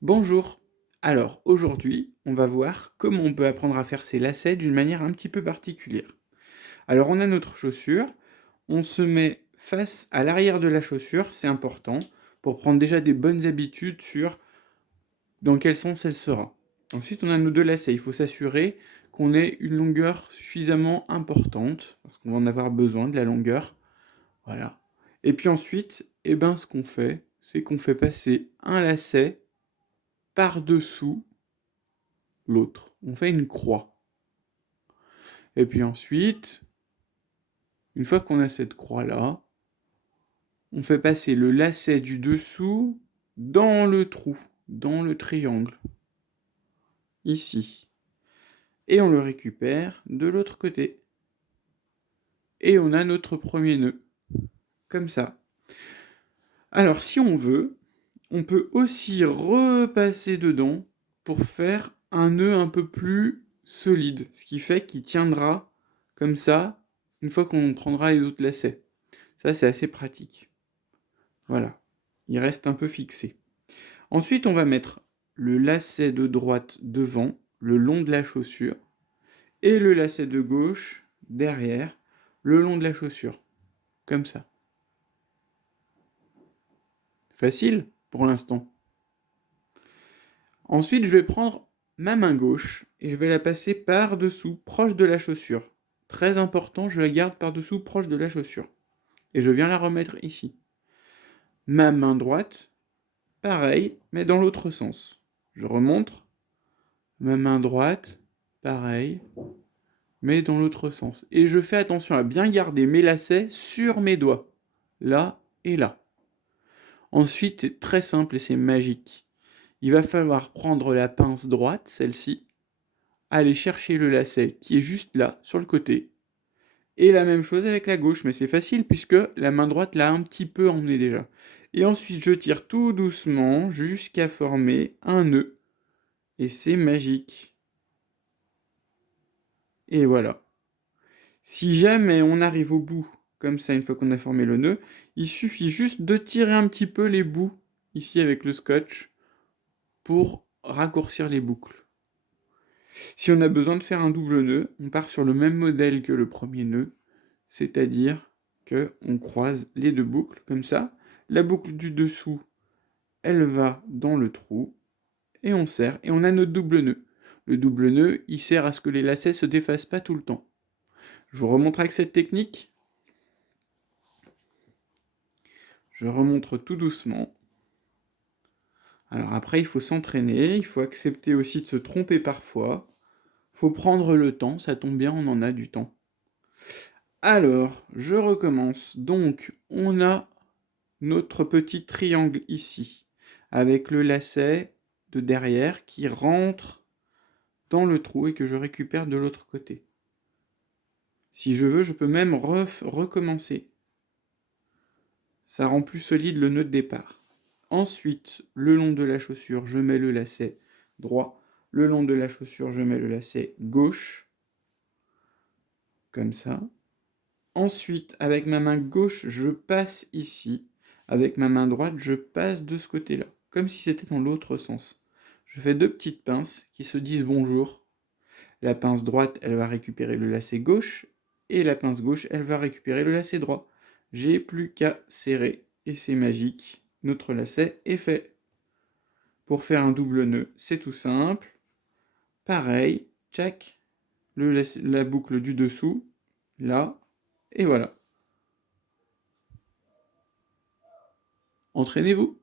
Bonjour. Alors aujourd'hui, on va voir comment on peut apprendre à faire ses lacets d'une manière un petit peu particulière. Alors on a notre chaussure, on se met face à l'arrière de la chaussure, c'est important, pour prendre déjà des bonnes habitudes sur dans quel sens elle sera. Ensuite on a nos deux lacets, il faut s'assurer qu'on ait une longueur suffisamment importante, parce qu'on va en avoir besoin de la longueur. Voilà. Et puis ensuite, ce qu'on fait, c'est qu'on fait passer un lacet par-dessous l'autre. On fait une croix. Et puis ensuite, une fois qu'on a cette croix-là, on fait passer le lacet du dessous dans le trou, dans le triangle, ici. Et on le récupère de l'autre côté. Et on a notre premier nœud, comme ça. Alors si on veut, on peut aussi repasser dedans pour faire un nœud un peu plus solide, ce qui fait qu'il tiendra comme ça une fois qu'on prendra les autres lacets. Ça, c'est assez pratique. Voilà. Il reste un peu fixé. Ensuite, on va mettre le lacet de droite devant, le long de la chaussure, et le lacet de gauche derrière, le long de la chaussure. Comme ça. Facile pour l'instant. Ensuite, je vais prendre ma main gauche et je vais la passer par-dessous, proche de la chaussure. Très important, je la garde par-dessous, proche de la chaussure. Et je viens la remettre ici. Ma main droite, pareil, mais dans l'autre sens. Je remonte. Ma main droite, pareil, mais dans l'autre sens. Et je fais attention à bien garder mes lacets sur mes doigts. Là et là. Ensuite, c'est très simple et c'est magique. Il va falloir prendre la pince droite, celle-ci, aller chercher le lacet qui est juste là, sur le côté. Et la même chose avec la gauche, mais c'est facile puisque la main droite l'a un petit peu emmené déjà. Et ensuite, je tire tout doucement jusqu'à former un nœud. Et c'est magique. Et voilà. Si jamais on arrive au bout, comme ça, une fois qu'on a formé le nœud, il suffit juste de tirer un petit peu les bouts, ici avec le scotch, pour raccourcir les boucles. Si on a besoin de faire un double nœud, on part sur le même modèle que le premier nœud, c'est-à-dire qu'on croise les deux boucles, comme ça. La boucle du dessous, elle va dans le trou, et on serre, et on a notre double nœud. Le double nœud, il sert à ce que les lacets se défassent pas tout le temps. Je vous remontre avec cette technique. Je remonte tout doucement. Alors après, il faut s'entraîner, il faut accepter aussi de se tromper parfois. Il faut prendre le temps, ça tombe bien, on en a du temps. Alors, je recommence. Donc, on a notre petit triangle ici, avec le lacet de derrière qui rentre dans le trou et que je récupère de l'autre côté. Si je veux, je peux même recommencer. Ça rend plus solide le nœud de départ. Ensuite, le long de la chaussure, je mets le lacet droit. Le long de la chaussure, je mets le lacet gauche. Comme ça. Ensuite, avec ma main gauche, je passe ici. Avec ma main droite, je passe de ce côté-là. Comme si c'était dans l'autre sens. Je fais deux petites pinces qui se disent bonjour. La pince droite, elle va récupérer le lacet gauche. Et la pince gauche, elle va récupérer le lacet droit. J'ai plus qu'à serrer. Et c'est magique. Notre lacet est fait. Pour faire un double nœud, c'est tout simple. Pareil, tchac, la boucle du dessous, là, et voilà. Entraînez-vous.